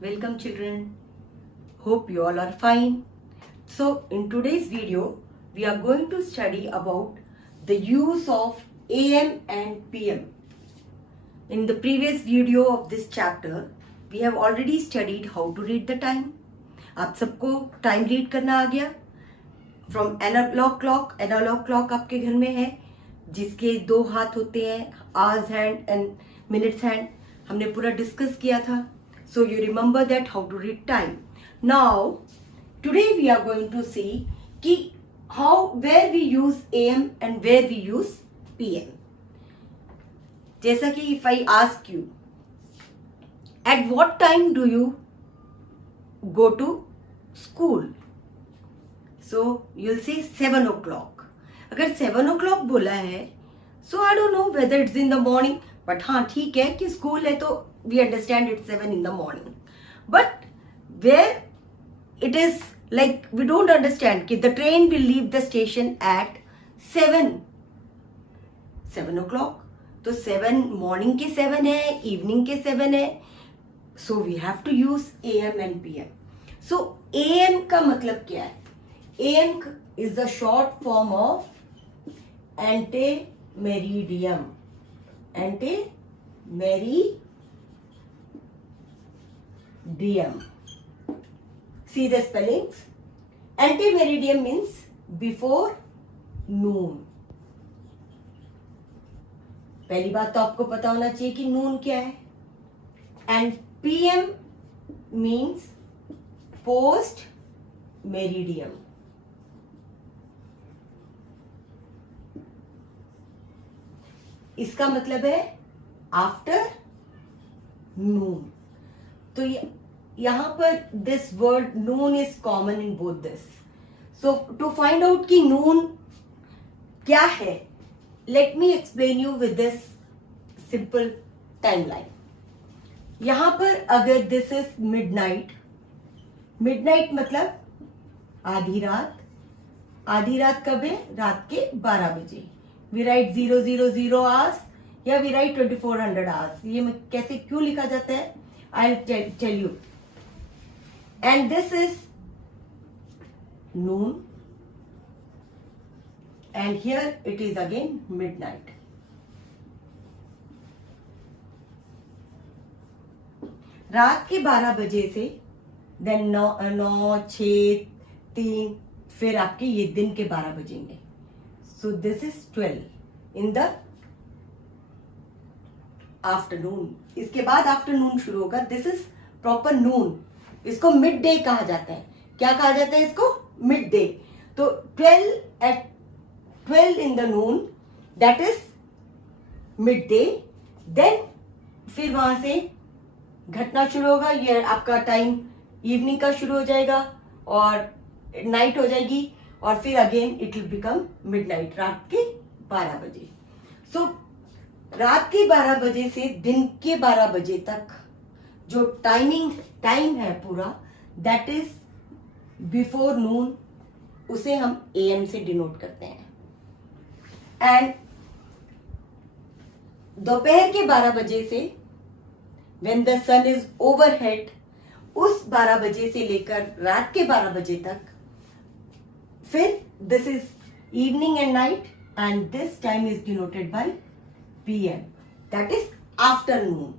Welcome children. Hope you all are fine. So in today's video, we are going to study about the use of AM and PM. In the previous video of this chapter, we have already studied how to read the time. आप सबको time read करना आ गया. From analogue clock आपके घर में है जिसके दो हाथ होते हैं, hours hand and minutes hand. हमने पूरा डिस्कस किया था. So you remember that how to read time. Now today we are going to see कि where we use AM and where we use PM. जैसा कि if I ask you, at what time do you go to school? So you'll say 7 o'clock. अगर 7 o'clock बोला है, so I don't know whether it's in the morning, but हाँ ठीक है कि school है तो we understand it's 7 in the morning. But where it is like we don't understand कि the train will leave the station at 7 o'clock. तो 7 morning के 7 है, evening के 7 है. So we have to use AM and PM. So AM का मतलब क्या है? AM is the short form of antemeridiem. Antemeridiem. See the spellings. Antemeridiem means before noon. पहली बात तो आपको पता होना चाहिए कि नून क्या है. And PM means post meridiem. इसका मतलब है आफ्टर नून. तो यहां पर this word noon is common in both this. So to find out कि नून क्या है, let me explain you with this simple timeline. यहां पर अगर दिस इज मिडनाइट मतलब आधी रात. आधी रात कब है? रात के 12 बजे. वी राइट 000 आवर्स या वी राइट 2400 आवर्स. ये कैसे क्यों लिखा जाता है? I tell you. And this is noon and here it is again midnight. रात के 12 बजे से देन 9, 6, 3 फिर आपके ये दिन के 12 बजेंगे. So this is 12 in the afternoon. इसके बाद आफ्टरनून शुरू होगा. This is proper noon. इसको मिड डे कहा जाता है. क्या कहा जाता है इसको? Mid day. तो 12 in the noon that is midday. Then फिर वहां से घटना शुरू होगा. ये आपका टाइम इवनिंग का शुरू हो जाएगा और नाइट हो जाएगी और फिर again it will become midnight, रात के 12 बजे. सो रात के 12 बजे से दिन के 12 बजे तक जो टाइम है पूरा, दैट इज बिफोर नून. उसे हम AM से डिनोट करते हैं. एंड दोपहर के 12 बजे से when the sun is overhead, उस 12 बजे से लेकर रात के 12 बजे तक, फिर this is evening and night and this time is denoted by PM. That is afternoon,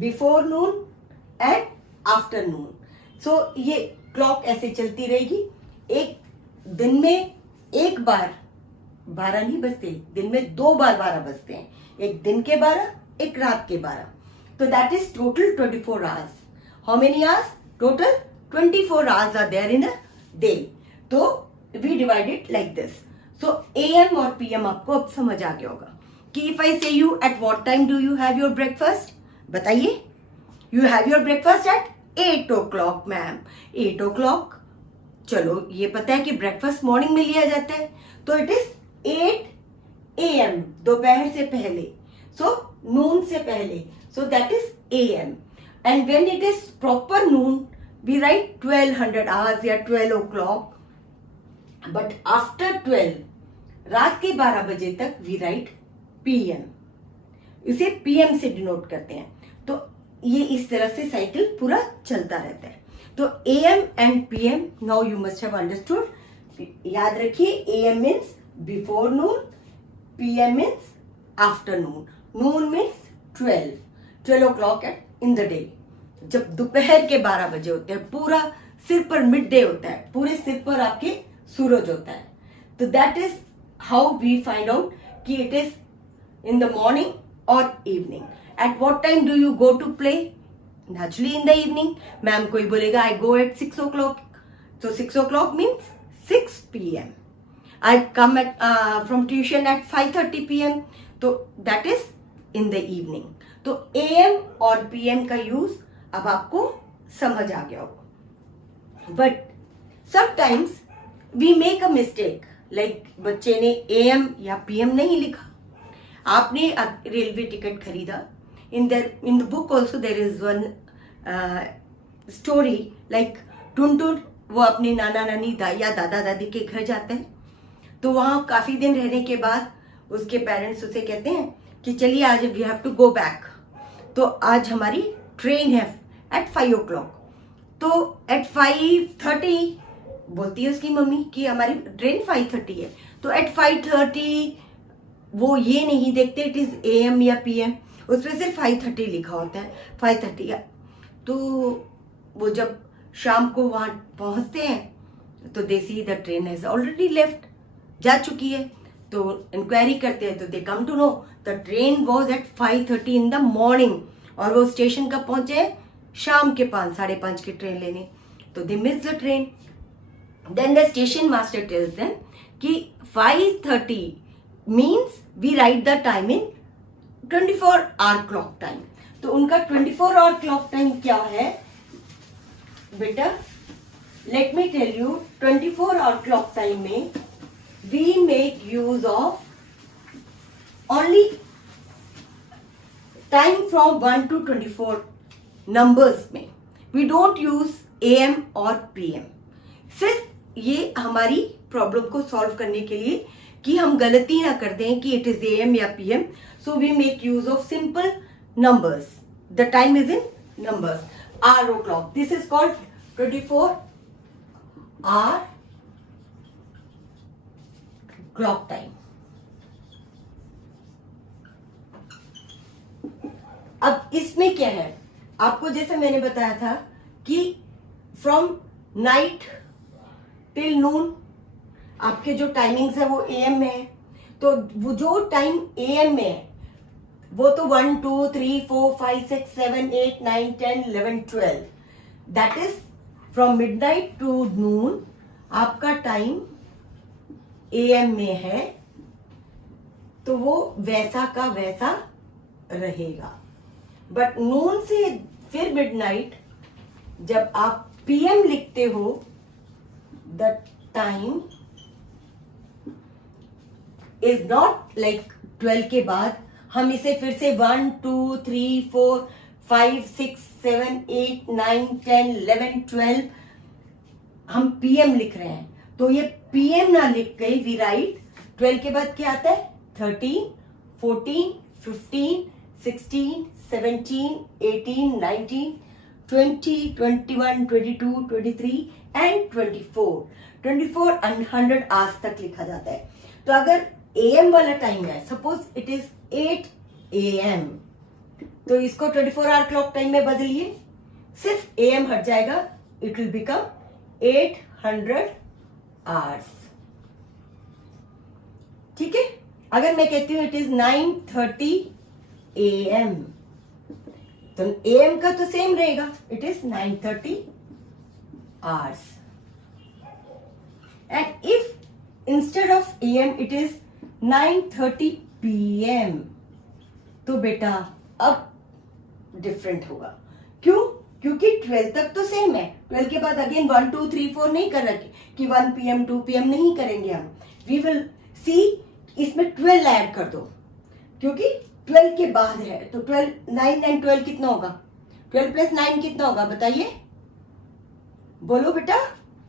before noon and afternoon. So ये क्लॉक ऐसे चलती रहेगी. एक दिन में एक बार 12 नहीं बजते, दिन में 2 बार 12 बजते हैं. एक दिन के 12, एक रात के 12. तो that is total 24 hours. How many hours? Total 24 hours are there in a day. तो we divide it like this. So AM और PM आपको अब समझ आ गया होगा कि if I say you at what time do you have your breakfast, बताइए. You have your breakfast at 8 o'clock ma'am. 8 o'clock. चलो ये पता है कि ब्रेकफास्ट मॉर्निंग में लिया जाता है, तो इट इज 8 AM, दोपहर से पहले. सो नून से पहले. So that is AM. And when it is proper noon we write 1200 hours या 12 o'clock. बट आफ्टर 12, रात के 12 बजे तक वी राइट PM. इसे PM से डिनोट करते हैं. तो ये इस तरह से साइकिल पूरा चलता रहता है। तो AM and PM now you must have understood. याद रखिए, AM means before Noon, PM means afternoon, Noon means 12 o'clock in the day. जब दोपहर के 12 बजे होते हैं, पूरा सिर पर मिड डे होता है, पूरे सिर पर आपके सूरज होता है। तो that is how we find out कि it is in the morning और evening. At what time do you go to play? Naturally in the evening. Ma'am कोई बोलेगा आई गो एट 6 o'clock, तो 6 o'clock means 6 PM. I come from tuition at 5:30 PM, तो that is in the evening. तो AM और PM का use अब आपको समझ आ गया होगा। But sometimes we make a mistake, like बच्चे ने AM या PM नहीं लिखा। आपने रेलवे टिकट खरीदा, in the book also there is one story like Tuntun, वो अपने नाना नानी या दादा दादी के घर जाता है। तो वहाँ काफी दिन रहने के बाद उसके पेरेंट्स उसे कहते हैं कि चलिए आज we have to go back, तो आज हमारी ट्रेन है एट 5 o'clock। तो एट 5:30 बोलती है उसकी मम्मी कि हमारी ट्रेन 5:30 है। तो एट 5:30 वो ये नहीं देखते इट इज AM या PM, उसमें सिर्फ 5:30 लिखा होता है, 5:30। तो वो जब शाम को वहां पहुंचते हैं तो they see the train has already left, जा चुकी है। तो इंक्वायरी करते हैं तो they come to know the train was at 5:30 in the morning, और वो स्टेशन कब पहुंचे? शाम के 5-5:30 की ट्रेन लेने। तो they miss the train. Then the station master tells them कि 5:30 means we write the time in 24-hour clock time. तो उनका 24-hour क्लॉक टाइम क्या है बेटा? Let me tell you, 24-hour clock time में we make use of only time from 1 to 24 numbers में। We don't use AM और PM। सिर्फ ये हमारी प्रॉब्लम को सॉल्व करने के लिए कि हम गलती ना कर दें कि इट इज AM या PM, so we make use of simple numbers. The time is in numbers. RO clock. This is called 24-hour clock time. अब इसमें क्या है, आपको जैसे मैंने बताया था कि फ्रॉम नाइट टिल नून आपके जो टाइमिंग्स है वो AM में है। तो वो जो टाइम AM में है वो तो 1 2 3 4 5 6 7 8 9 10 11 12, that is from midnight to noon आपका टाइम AM में है, तो वो वैसा का वैसा रहेगा। बट नून से फिर मिडनाइट जब आप PM लिखते हो, the time is not like 12 के बाद हम इसे फिर से 1 2 3 4 5 6 7 8 9 10 11 12 हम PM लिख रहे हैं। तो ये PM ना लिख गई, वी राइट 12 के बाद क्या आता है? 13 14 15 16 17 18 19 20 21 22 23 एंड 24 100 आवर्स तक लिखा जाता है। तो अगर AM वाला टाइम है, सपोज इट इज 8 AM, तो इसको 24-hour क्लॉक टाइम में बदलिए, सिर्फ AM हट जाएगा, इट विल बिकम 800 आवर्स। ठीक है। अगर मैं कहती हूं इट इज 9:30 AM, तो AM का तो सेम रहेगा, it is 9:30 hours. And if instead of AM it is 9:30 PM, तो बेटा अब डिफरेंट होगा। क्यों? क्योंकि 12 तक तो सेम है, 12 के बाद अगेन 1 2 3 4 नहीं कर रखे कि 1 PM 2 PM नहीं करेंगे हम। वी विल सी, इसमें 12 ऐड कर दो, क्योंकि 12 के बाद है। तो 12 9 9 12 कितना होगा? 12 + 9 कितना होगा बताइए, बोलो बेटा।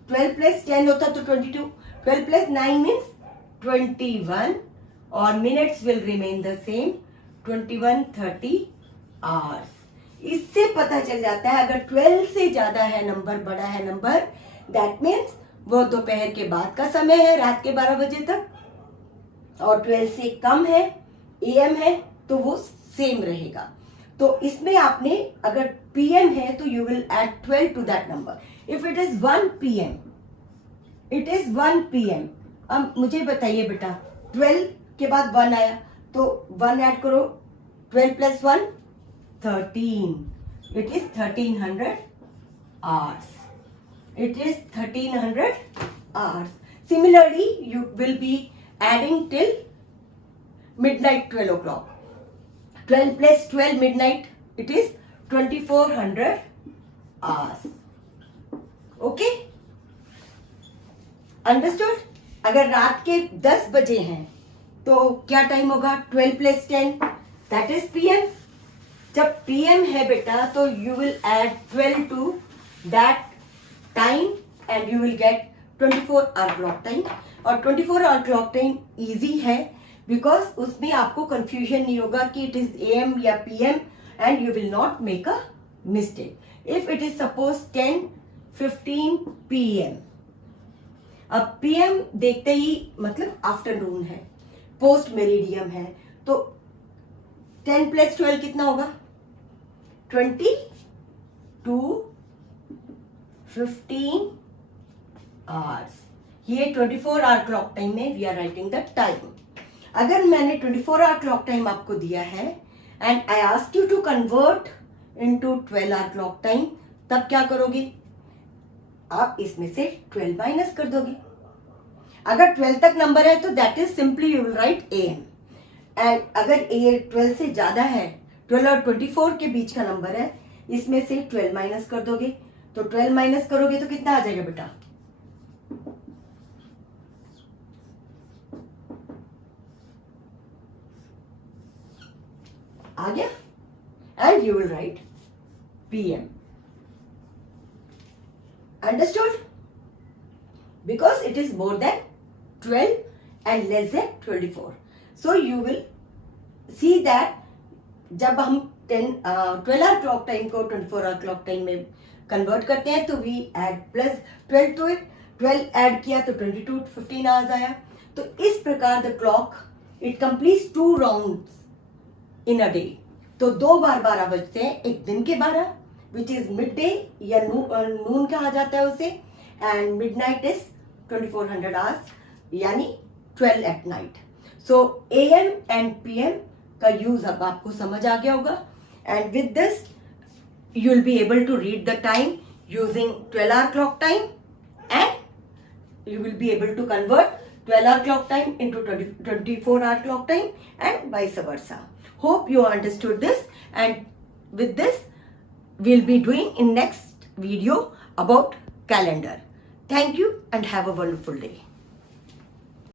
12 + 10 होता तो 22, 12 + 9 मीन्स 21, और minutes will remain the same, 21:30 hours. इससे पता चल जाता है अगर 12 से ज्यादा है नंबर, बड़ा है नंबर, दैट मीन्स वो दोपहर के बाद का समय है, रात के 12 बजे तक, और 12 से कम है, AM है, तो वो सेम रहेगा। तो इसमें आपने अगर PM है तो you will add 12 to that number. If it is 1 PM, it is 1 PM। अब मुझे बताइए बेटा, 12 के बाद 1 आया तो 1 ऐड करो, 12 plus 1 13, it is 1300 hours, it is 1300 hours. Similarly, you will be adding till midnight 12 o'clock. 12 plus 12 midnight, it is 2400 hours. Okay? Understood? अगर रात के 10 बजे हैं तो क्या टाइम होगा? 12 plus 10, that is PM. जब PM है बेटा तो you will add 12 to that time and you will get 24 hour clock time. और 24 hour clock time easy है because उसमें आपको confusion नहीं होगा कि it is AM या PM and you will not make a mistake. If it is suppose 10:15 PM, अब PM देखते ही मतलब आफ्टरनून है, पोस्ट मेरिडियम है, तो 10 plus 12 कितना होगा? 22 15 hours. ये 24 आवर क्लॉक टाइम में we are writing the time. अगर मैंने 24 आवर क्लॉक टाइम आपको दिया है and I ask you to convert into 12 hour clock time, तब क्या करोगे? आप इसमें से 12 माइनस कर दोगे। अगर 12 तक नंबर है तो that is simply you will write AM, and अगर 12 से ज्यादा है, 12 और 24 के बीच का नंबर है, इसमें से 12 माइनस कर दोगे। तो 12 माइनस करोगे तो कितना आ जाएगा बेटा? आ गया? And you will write PM. Understood? Because it is more than 12 and less than 24. So you will see that जब हम 12 आवर क्लॉक टाइम को 24 आवर क्लॉक टाइम में कन्वर्ट करते हैं तो we add plus 12 to it. 12 add किया तो 22 15 hours आया। तो इस प्रकार the clock it completes 2 rounds in a day. तो 2 बार 12 बजते हैं, एक दिन के 12 विच इज मिड डे या नून कहा जाता है उसे, and mid night is 2400 hours यानी 12 at night. So AM and PM का यूज अब आपको समझ आ गया होगा, and with this you will be able to read the time using 12 hour clock time, and you will be able to convert 12 hour clock time into 24 hour clock time and vice versa. Hope you understood this, and with this we'll be doing in next video about calendar. Thank you and have a wonderful day.